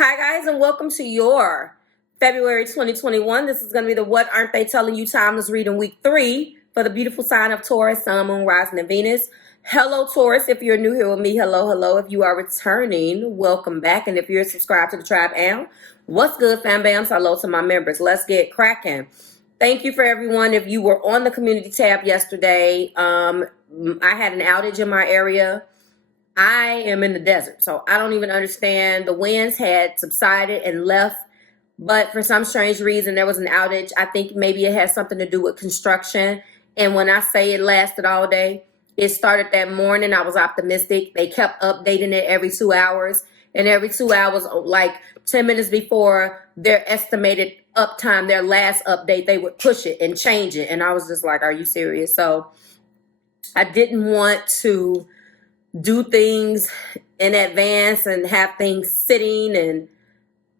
Hi guys, and welcome to your February 2021. This is going to be the What Aren't They Telling You Timeless Reading Week 3 for the beautiful sign of Taurus, Sun, Moon, Rising, and Venus. Hello Taurus, if you're new here with me, hello. If you are returning, welcome back. And if you're subscribed to the tribe now, what's good, fam bams? Hello to my members. Let's get cracking. Thank you for everyone. If you were on the community tab yesterday, I had an outage in my area. I am in the desert, so I don't even understand. The winds had subsided and left, but for some strange reason, there was an outage. I think maybe it has something to do with construction. And when I say it lasted all day, it started that morning. I was optimistic. They kept updating it every 2 hours. And every 2 hours, like 10 minutes before their estimated uptime, their last update, they would push it and change it. And I was just like, are you serious? So I didn't want to do things in advance and have things sitting, and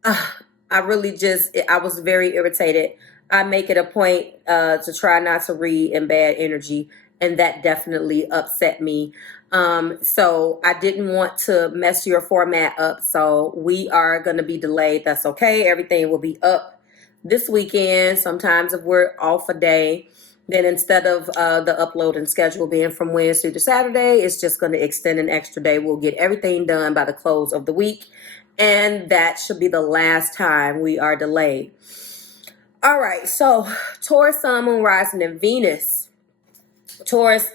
I was very irritated. I make it a point to try not to read in bad energy, and that definitely upset me. So I didn't want to mess your format up, so we are going to be delayed. That's okay. Everything will be up this weekend. Sometimes if we're off a day, then instead of the uploading schedule being from Wednesday to Saturday, it's just going to extend an extra day. We'll get everything done by the close of the week, and that should be the last time we are delayed. All right, so Taurus, Sun, Moon, Rising, and Venus. Taurus,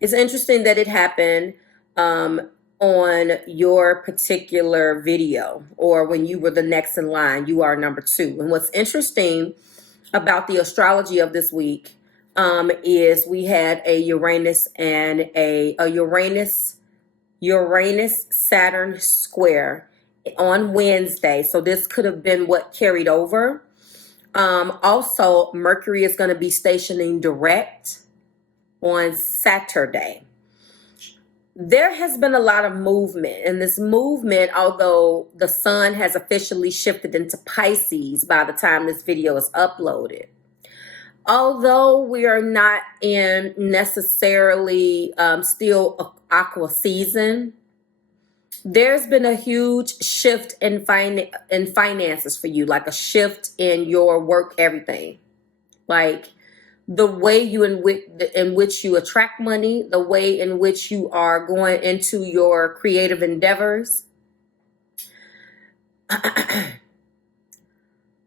it's interesting that it happened on your particular video, or when you were the next in line. You are number 2. And what's interesting about the astrology of this week is we had a Uranus and a Uranus Saturn square on Wednesday. So this could have been what carried over. Also, Mercury is going to be stationing direct on Saturday. There has been a lot of movement, and this movement, although the sun has officially shifted into Pisces by the time this video is uploaded, although we are not in necessarily still aqua season, there's been a huge shift in finances for you, like a shift in your work, everything. Like the way in which you attract money, the way in which you are going into your creative endeavors.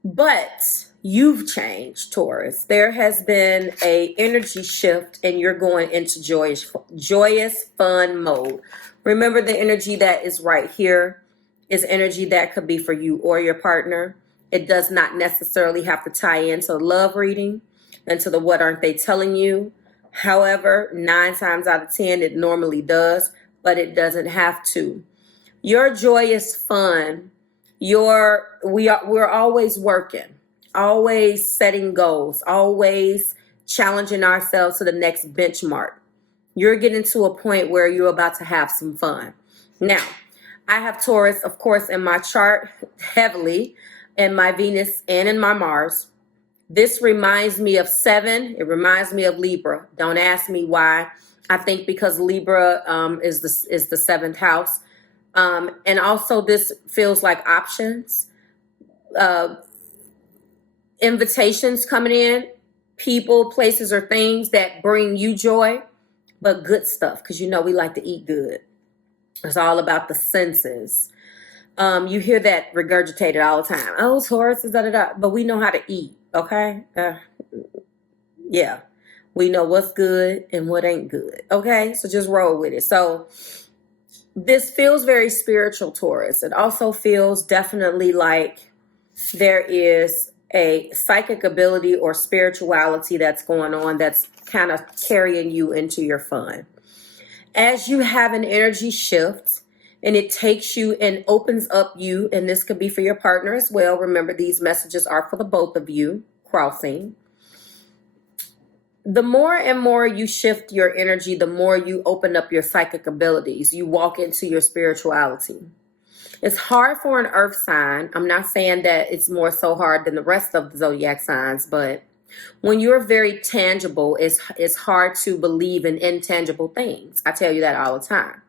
But you've changed, Taurus. There has been a energy shift, and you're going into joyous fun mode. Remember, the energy that is right here is energy that could be for you or your partner. It does not necessarily have to tie into love reading and to the what aren't they telling you. However, 9 times out of 10, it normally does, but it doesn't have to. Your joyous fun, we're always working, always setting goals, always challenging ourselves to the next benchmark. You're getting to a point where you're about to have some fun. Now, I have Taurus, of course, in my chart heavily, in my Venus and in my Mars. This reminds me of 7. It reminds me of Libra. Don't ask me why. I think because Libra is the 7th house. And also this feels like options, invitations coming in, people, places, or things that bring you joy, but good stuff, because you know we like to eat good. It's all about the senses. You hear that regurgitated all the time. Oh, Taurus is da-da-da. But we know how to eat, okay? Yeah. We know what's good and what ain't good, okay? So just roll with it. So this feels very spiritual, Taurus. It also feels definitely like there is a psychic ability or spirituality that's going on that's kind of carrying you into your fun. As you have an energy shift and it takes you and opens up you, and this could be for your partner as well. Remember, these messages are for the both of you crossing. The more and more you shift your energy, the more you open up your psychic abilities. You walk into your spirituality. It's hard for an earth sign. I'm not saying that it's more so hard than the rest of the zodiac signs, but when you're very tangible, it's hard to believe in intangible things. I tell you that all the time.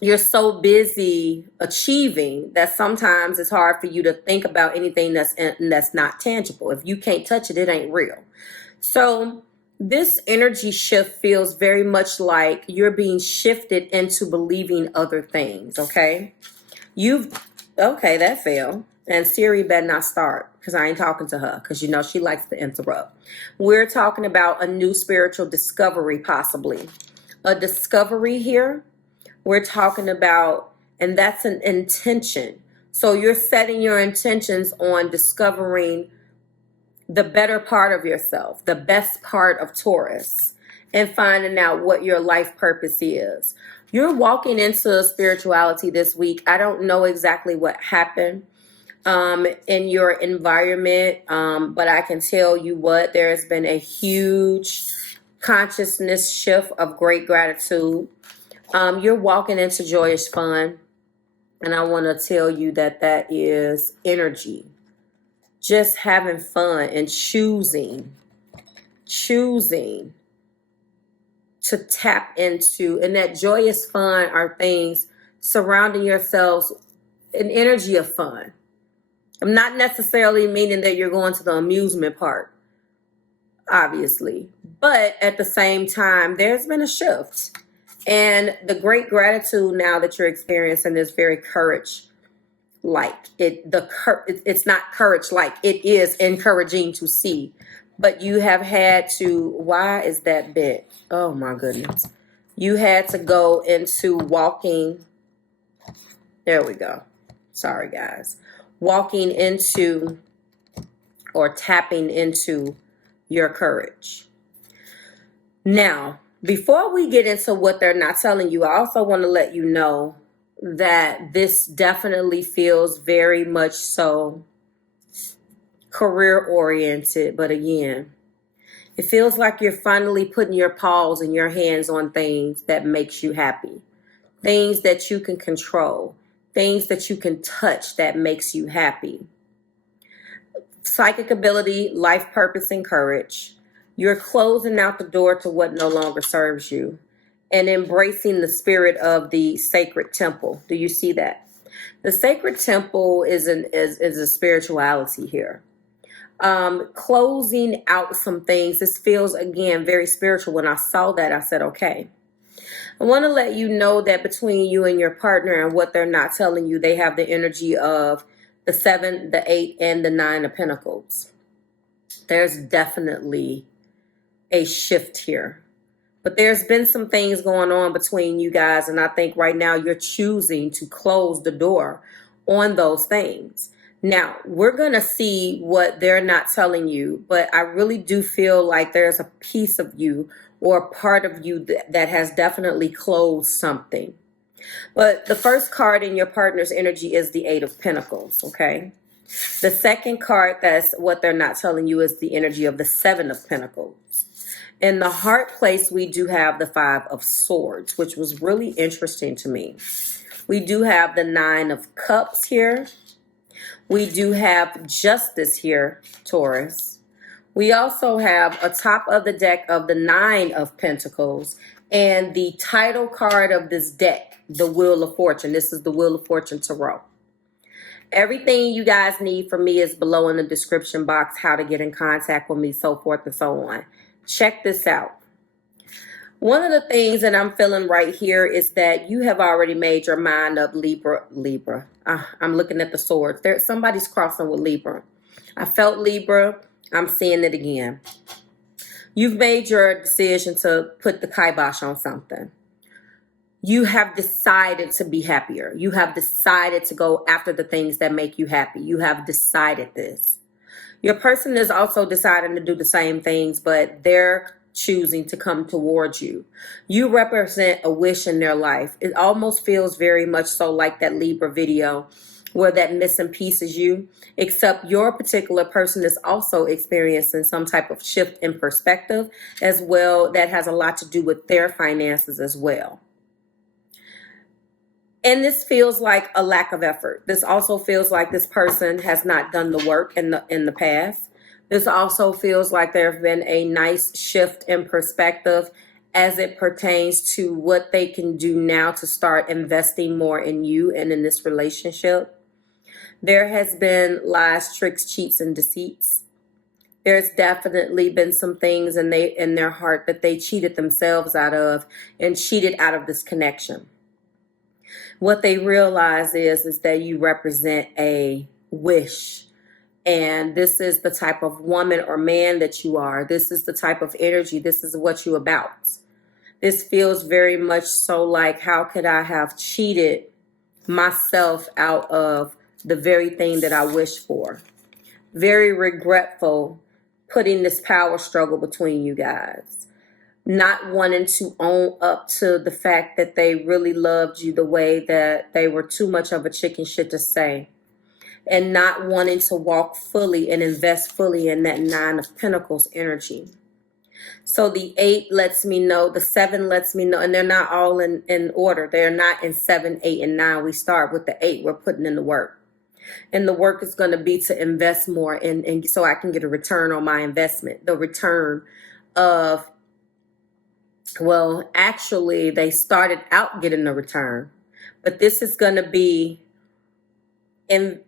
you're so busy achieving that sometimes it's hard for you to think about anything that's not tangible. If you can't touch it, it ain't real. So this energy shift feels very much like you're being shifted into believing other things, okay? Okay, that failed. And Siri better not start because I ain't talking to her because, you know, she likes to interrupt. We're talking about a new spiritual discovery, possibly. A discovery here. We're talking about, and that's an intention. So you're setting your intentions on discovering the better part of yourself, the best part of Taurus, and finding out what your life purpose is. You're walking into spirituality this week. I don't know exactly what happened in your environment, but I can tell you what, there has been a huge consciousness shift of great gratitude. You're walking into joyous fun, and I want to tell you that that is energy. Just having fun and choosing to tap into, and that joyous fun are things surrounding yourselves an energy of fun. I'm not necessarily meaning that you're going to the amusement park, obviously, but at the same time, there's been a shift. And the great gratitude now that you're experiencing is very courage-like. It's not courage-like. It is encouraging to see. But you have had to, why is that bit? Oh my goodness. You had to go into walking. There we go. Sorry, guys. Walking into or tapping into your courage. Now, before we get into what they're not telling you, I also want to let you know that this definitely feels very much so career oriented. But again, it feels like you're finally putting your paws and your hands on things that makes you happy. Things that you can control. Things that you can touch that makes you happy. Psychic ability, life purpose, and courage. You're closing out the door to what no longer serves you and embracing the spirit of the sacred temple. Do you see that? The sacred temple is a spirituality here. Closing out some things. This feels, again, very spiritual. When I saw that, I said, okay. I want to let you know that between you and your partner and what they're not telling you, they have the energy of the 7, the 8, and the 9 of Pentacles. There's definitely a shift here. But there's been some things going on between you guys, and I think right now you're choosing to close the door on those things. Now, we're going to see what they're not telling you, but I really do feel like there's a piece of you or a part of you that has definitely closed something. But the first card in your partner's energy is the 8 of Pentacles, okay? The second card, that's what they're not telling you, is the energy of the 7 of Pentacles. In the heart place, we do have the 5 of Swords, which was really interesting to me. We do have the 9 of Cups here. We do have Justice here, Taurus. We also have atop of the deck of the 9 of Pentacles and the title card of this deck, the Wheel of Fortune. This is the Wheel of Fortune Tarot. Everything you guys need from me is below in the description box, how to get in contact with me, so forth and so on. Check this out. One of the things that I'm feeling right here is that you have already made your mind up, Libra. I'm looking at the swords. Somebody's crossing with Libra. I felt Libra. I'm seeing it again. You've made your decision to put the kibosh on something. You have decided to be happier. You have decided to go after the things that make you happy. You have decided this. Your person is also deciding to do the same things, but they're choosing to come towards you. You represent a wish in their life. It almost feels very much so like that Libra video where that missing piece is you, except your particular person is also experiencing some type of shift in perspective as well that has a lot to do with their finances as well. And this feels like a lack of effort. This also feels like this person has not done the work in the past. This also feels like there have been a nice shift in perspective as it pertains to what they can do now to start investing more in you and in this relationship. There has been lies, tricks, cheats, and deceits. There's definitely been some things in their heart that they cheated themselves out of and cheated out of this connection. What they realize is that you represent a wish. And this is the type of woman or man that you are. This is the type of energy. This is what you're about. This feels very much so like, how could I have cheated myself out of the very thing that I wish for? Very regretful, putting this power struggle between you guys. Not wanting to own up to the fact that they really loved you the way that they were too much of a chicken shit to say. And not wanting to walk fully and invest fully in that 9 of Pentacles energy. So the 8 lets me know, the 7 lets me know, and they're not all in order. They're not in 7, 8, and 9. We start with the 8. We're putting in the work. And the work is going to be to invest more and so I can get a return on my investment. The return of, well, actually, they started out getting a return. But this is going to be in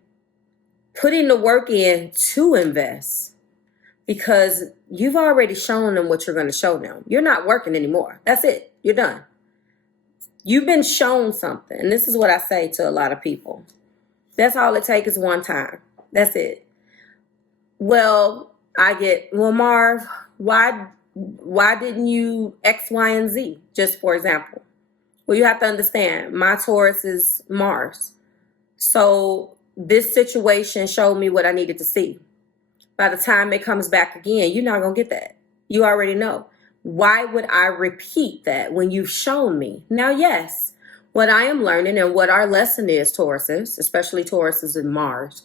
putting the work in to invest, because you've already shown them what you're going to show them. You're not working anymore. That's it. You're done. You've been shown something. And this is what I say to a lot of people. That's all it takes is one time. That's it. Well, Marv, why didn't you X, Y, and Z? Just for example. Well, you have to understand, my Taurus is Mars. So this situation showed me what I needed to see. By the time it comes back again, you're not going to get that. You already know. Why would I repeat that when you've shown me? Now, yes, what I am learning and what our lesson is, Tauruses, especially Tauruses and Mars,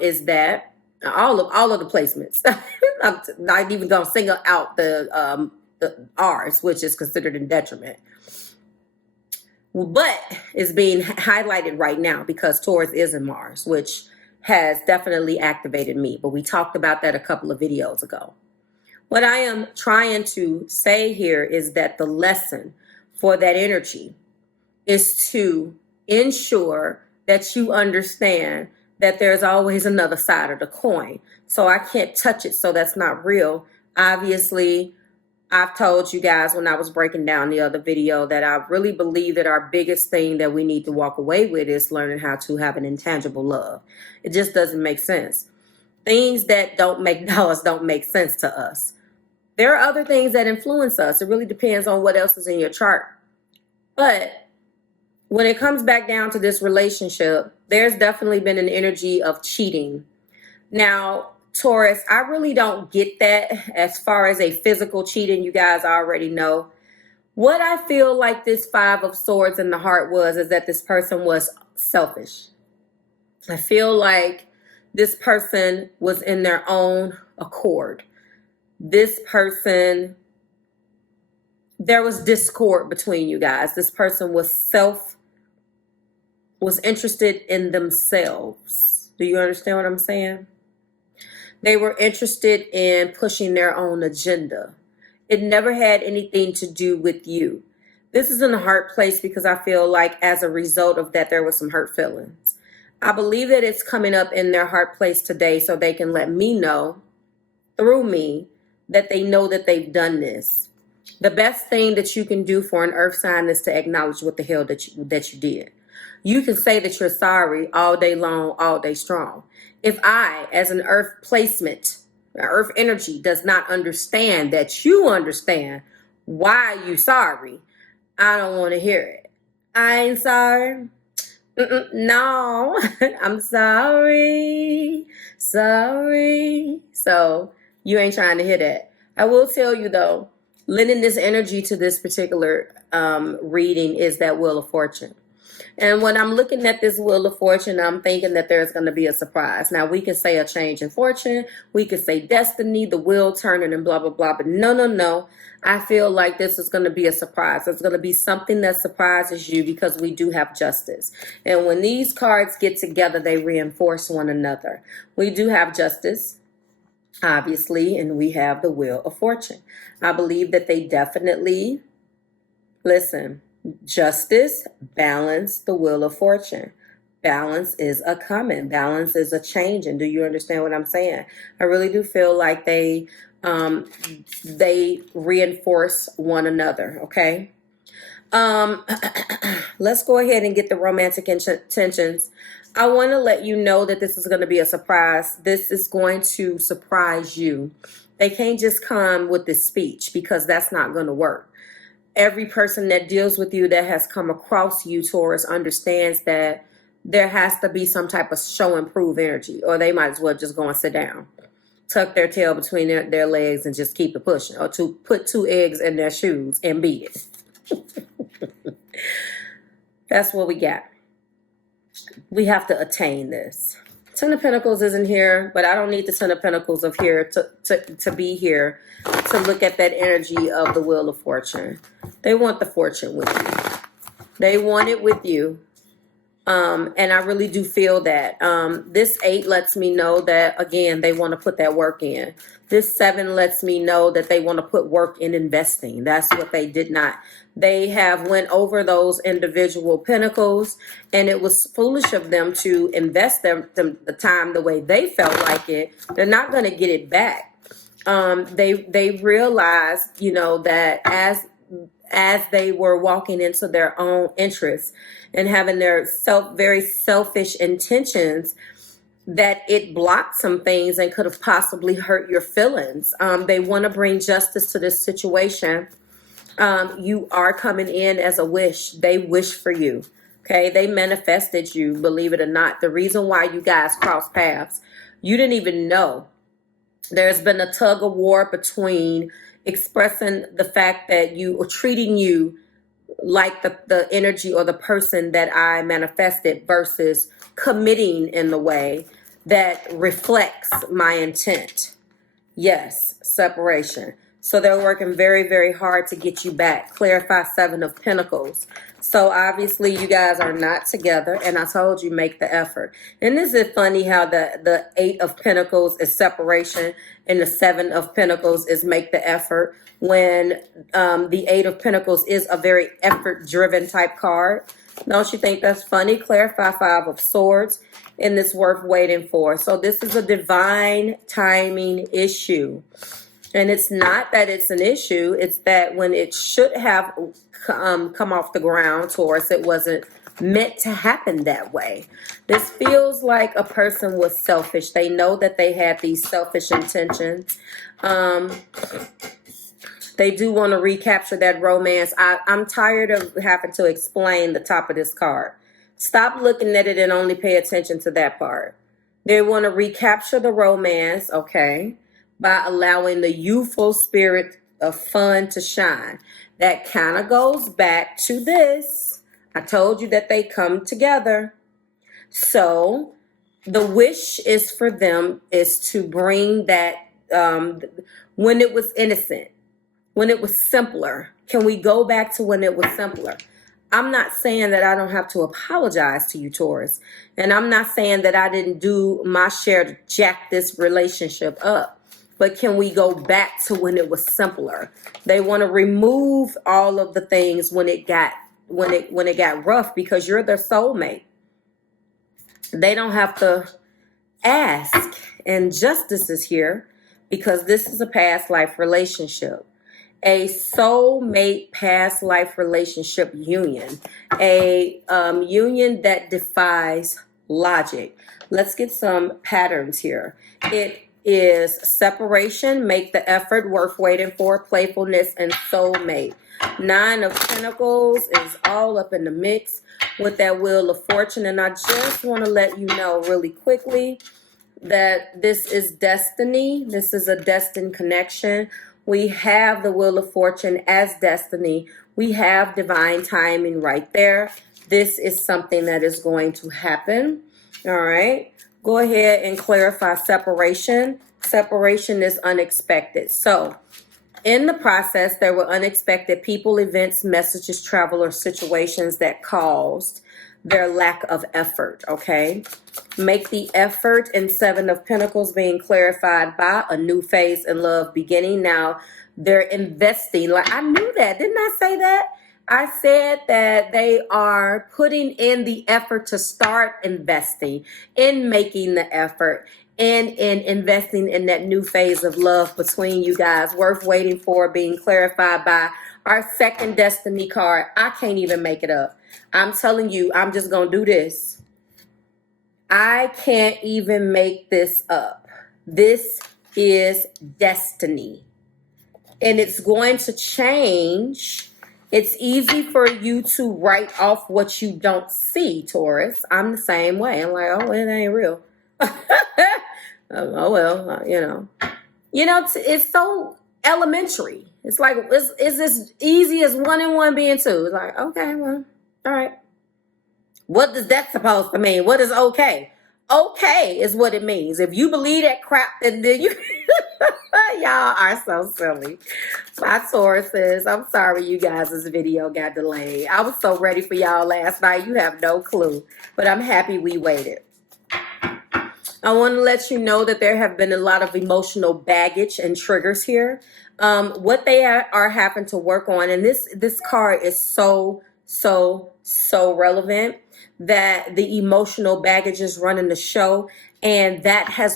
is that all of the placements, I'm not even going to single out the R's, which is considered in detriment. But it's being highlighted right now because Taurus is in Mars, which has definitely activated me. But we talked about that a couple of videos ago. What I am trying to say here is that the lesson for that energy is to ensure that you understand that there's always another side of the coin. So I can't touch it, so that's not real. Obviously, I've told you guys when I was breaking down the other video that I really believe that our biggest thing that we need to walk away with is learning how to have an intangible love. It just doesn't make sense. Things that don't make dollars don't make sense to us. There are other things that influence us. It really depends on what else is in your chart. But when it comes back down to this relationship, there's definitely been an energy of cheating. Now, Taurus, I really don't get that as far as a physical cheating. You guys already know. What I feel like this 5 of Swords in the heart is that this person was selfish. I feel like this person was in their own accord. This person, there was discord between you guys. This person was interested in themselves. Do you understand what I'm saying? They were interested in pushing their own agenda. It never had anything to do with you. This is in the heart place because I feel like as a result of that, there was some hurt feelings. I believe that it's coming up in their heart place today so they can let me know through me that they know that they've done this. The best thing that you can do for an earth sign is to acknowledge what the hell that you did. You can say that you're sorry all day long, all day strong. If I, as an earth placement, earth energy, does not understand that you understand why you sorry, I don't want to hear it. I ain't sorry. No, I'm sorry. Sorry. So you ain't trying to hear that. I will tell you though, lending this energy to this particular reading is that Wheel of Fortune. And when I'm looking at this Wheel of Fortune, I'm thinking that there's going to be a surprise. Now, we can say a change in fortune. We could say destiny, the wheel turning and blah, blah, blah. But no. I feel like this is going to be a surprise. It's going to be something that surprises you because we do have justice. And when these cards get together, they reinforce one another. We do have justice. obviously, and we have the Wheel of Fortune. I believe that they definitely, listen, justice, balance, the Wheel of Fortune. Balance is a coming. Balance is a changing. Do you understand what I'm saying? I really do feel like they reinforce one another, okay? Let's go ahead and get the romantic intentions. I want to let you know that this is going to be a surprise. This is going to surprise you. They can't just come with this speech because that's not going to work. Every person that deals with you that has come across you, Taurus, understands that there has to be some type of show and prove energy, or they might as well just go and sit down, tuck their tail between their legs and just keep it pushing, or to put 2 eggs in their shoes and be it. That's what we got. We have to attain this. 10 of Pentacles isn't here, but I don't need the 10 of Pentacles of here to be here to look at that energy of the Wheel of Fortune. They want the fortune with you. They want it with you. And I really do feel that this 8 lets me know that, again, they want to put that work in. This 7 lets me know that they want to put work in investing. That's what they did not. They have went over those individual pentacles, and it was foolish of them to invest the time the way they felt like it. They're not going to get it back. They realized, you know, that as they were walking into their own interests and having their very selfish intentions, that it blocked some things and could have possibly hurt your feelings. They want to bring justice to this situation. You are coming in as a wish. They wish for you. Okay, they manifested you, believe it or not. The reason why you guys crossed paths, you didn't even know. There's been a tug of war between expressing the fact that you are treating you like the energy or the person that I manifested versus committing in the way that reflects my intent. Yes, separation. So they're working very, very hard to get you back. Clarify 7 of Pentacles. So obviously you guys are not together, and I told you make the effort. And this is funny how the 8 of Pentacles is separation and the 7 of Pentacles is make the effort, when the 8 of Pentacles is a very effort-driven type card. Don't you think that's funny? Clarify 5 of Swords, and it's worth waiting for. So this is a divine timing issue. And it's not that it's an issue. It's that when it should have come off the ground, Taurus, it wasn't meant to happen that way. This feels like a person was selfish. They know that they had these selfish intentions. They do want to recapture that romance. I'm tired of having to explain the top of this card. Stop looking at it and only pay attention to that part. They want to recapture the romance, okay, by allowing the youthful spirit of fun to shine. That kind of goes back to this. I told you that they come together. So the wish is for them is to bring that when it was innocent, when it was simpler. Can we go back to when it was simpler? I'm not saying that I don't have to apologize to you, Taurus. And I'm not saying that I didn't do my share to jack this relationship up. But can we go back to when it was simpler? They want to remove all of the things when it got rough, because you're their soulmate. They don't have to ask. And justice is here because this is a past life relationship. A soulmate past life relationship union. A union that defies logic. Let's get some patterns here. It is separation, make the effort, worth waiting for, playfulness, and soulmate. 9 of Pentacles is all up in the mix with that Wheel of Fortune. And I just want to let you know really quickly that this is destiny. This is a destined connection. We have the Wheel of Fortune as destiny. We have divine timing right there. This is something that is going to happen. All right. Go ahead and clarify separation. Separation is unexpected. So in the process, there were unexpected people, events, messages, travel, or situations that caused their lack of effort, okay? Make the effort in Seven of Pentacles being clarified by a new phase in love beginning. Now, they're investing. Like, I knew that. Didn't I say that? I said that they are putting in the effort to start investing, in making the effort, and in investing in that new phase of love between you guys. Worth waiting for, being clarified by our second destiny card. I can't even make it up. I'm telling you, I'm just going to do this. I can't even make this up. This is destiny. And it's going to change. It's easy for you to write off what you don't see, Taurus. I'm the same way. I'm like, oh, it ain't real. Oh, well, you know. You know, it's so elementary. It's like, it's as easy as 1 and 1 being 2. It's like, okay, well, all right. What does that supposed to mean? What is okay? Okay is what it means. If you believe that crap, then you... Y'all are so silly. My Tauruses, I'm sorry you guys, this video got delayed. I was so ready for y'all last night. You have no clue. But I'm happy we waited. I want to let you know that there have been a lot of emotional baggage and triggers here. What they are having to work on, and this card is so relevant, that the emotional baggage is running the show, and that is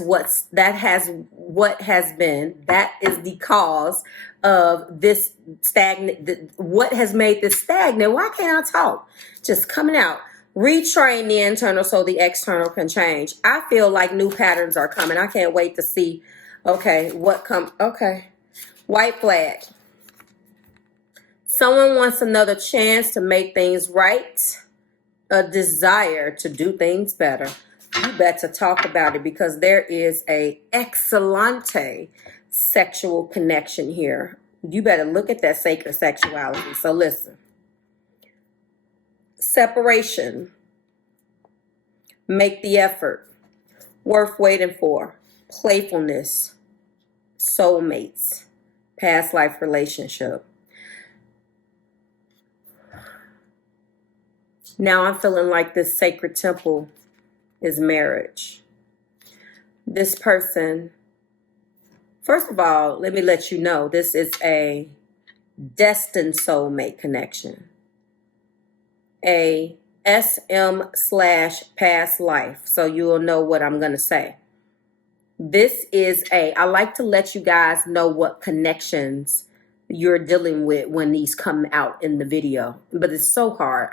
the cause of this stagnant. What has made this stagnant? Why can't I talk? Just coming out. Retrain the internal so the external can change. I feel like new patterns are coming. I can't wait to see. Okay, okay. White flag. Someone wants another chance to make things right. A desire to do things better. You better talk about it, because there is a excellente sexual connection here. You better look at that sacred sexuality. So listen. Separation. Make the effort. Worth waiting for. Playfulness. Soulmates. Past life relationship. Now I'm feeling like this sacred temple is marriage. This person, first of all, let me let you know, this is a destined soulmate connection. A SM/past life. So you will know what I'm going to say. This is I like to let you guys know what connections you're dealing with when these come out in the video. But it's so hard.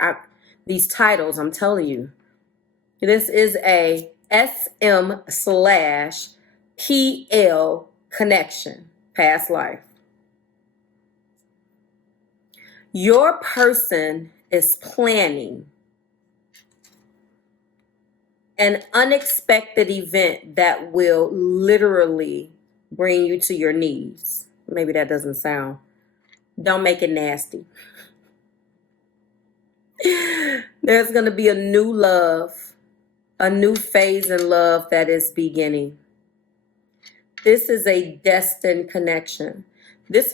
These titles, I'm telling you. This is a SM/PL connection, past life. Your person is planning an unexpected event that will literally bring you to your knees. Maybe that doesn't sound, don't make it nasty. There's going to be a new love, a new phase in love that is beginning. This is a destined connection. This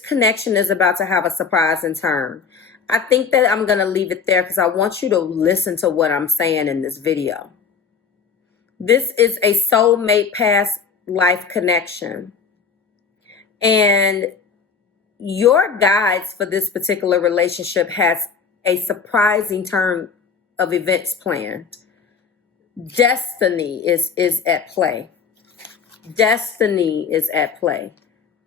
connection is about to have a surprising turn. I think that I'm going to leave it there because I want you to listen to what I'm saying in this video. This is a soulmate past life connection. And your guides for this particular relationship has a surprising turn of events planned. Destiny is at play. Destiny is at play.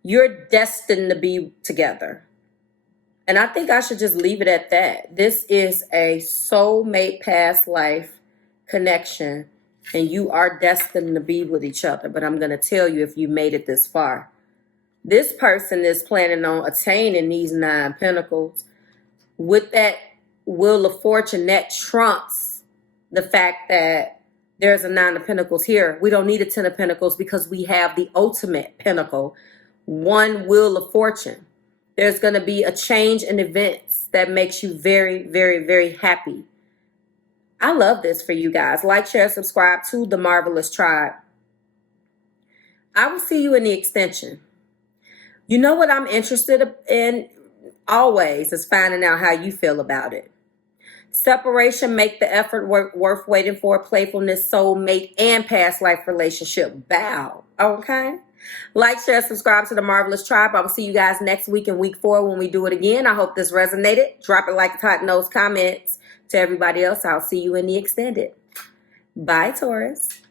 You're destined to be together. And I think I should just leave it at that. This is a soulmate past life connection, and you are destined to be with each other. But I'm going to tell you, if you made it this far, this person is planning on attaining these 9 pentacles. With that Wheel of Fortune, that trumps the fact that there's a 9 of Pentacles here. We don't need a 10 of Pentacles because we have the ultimate pentacle, 1 Wheel of Fortune. There's going to be a change in events that makes you very, very, very happy. I love this for you guys. Like, share, subscribe to the Marvelous Tribe. I will see you in the extension. You know what I'm interested in always is finding out how you feel about it. Separation make the effort worth waiting for. Playfulness, soulmate, and past life relationship. Bow. Okay? Like, share, subscribe to the Marvelous Tribe. I will see you guys next week in week 4 when we do it again. I hope this resonated. Drop it like hot nose comments. To everybody else, I'll see you in the extended. Bye, Taurus.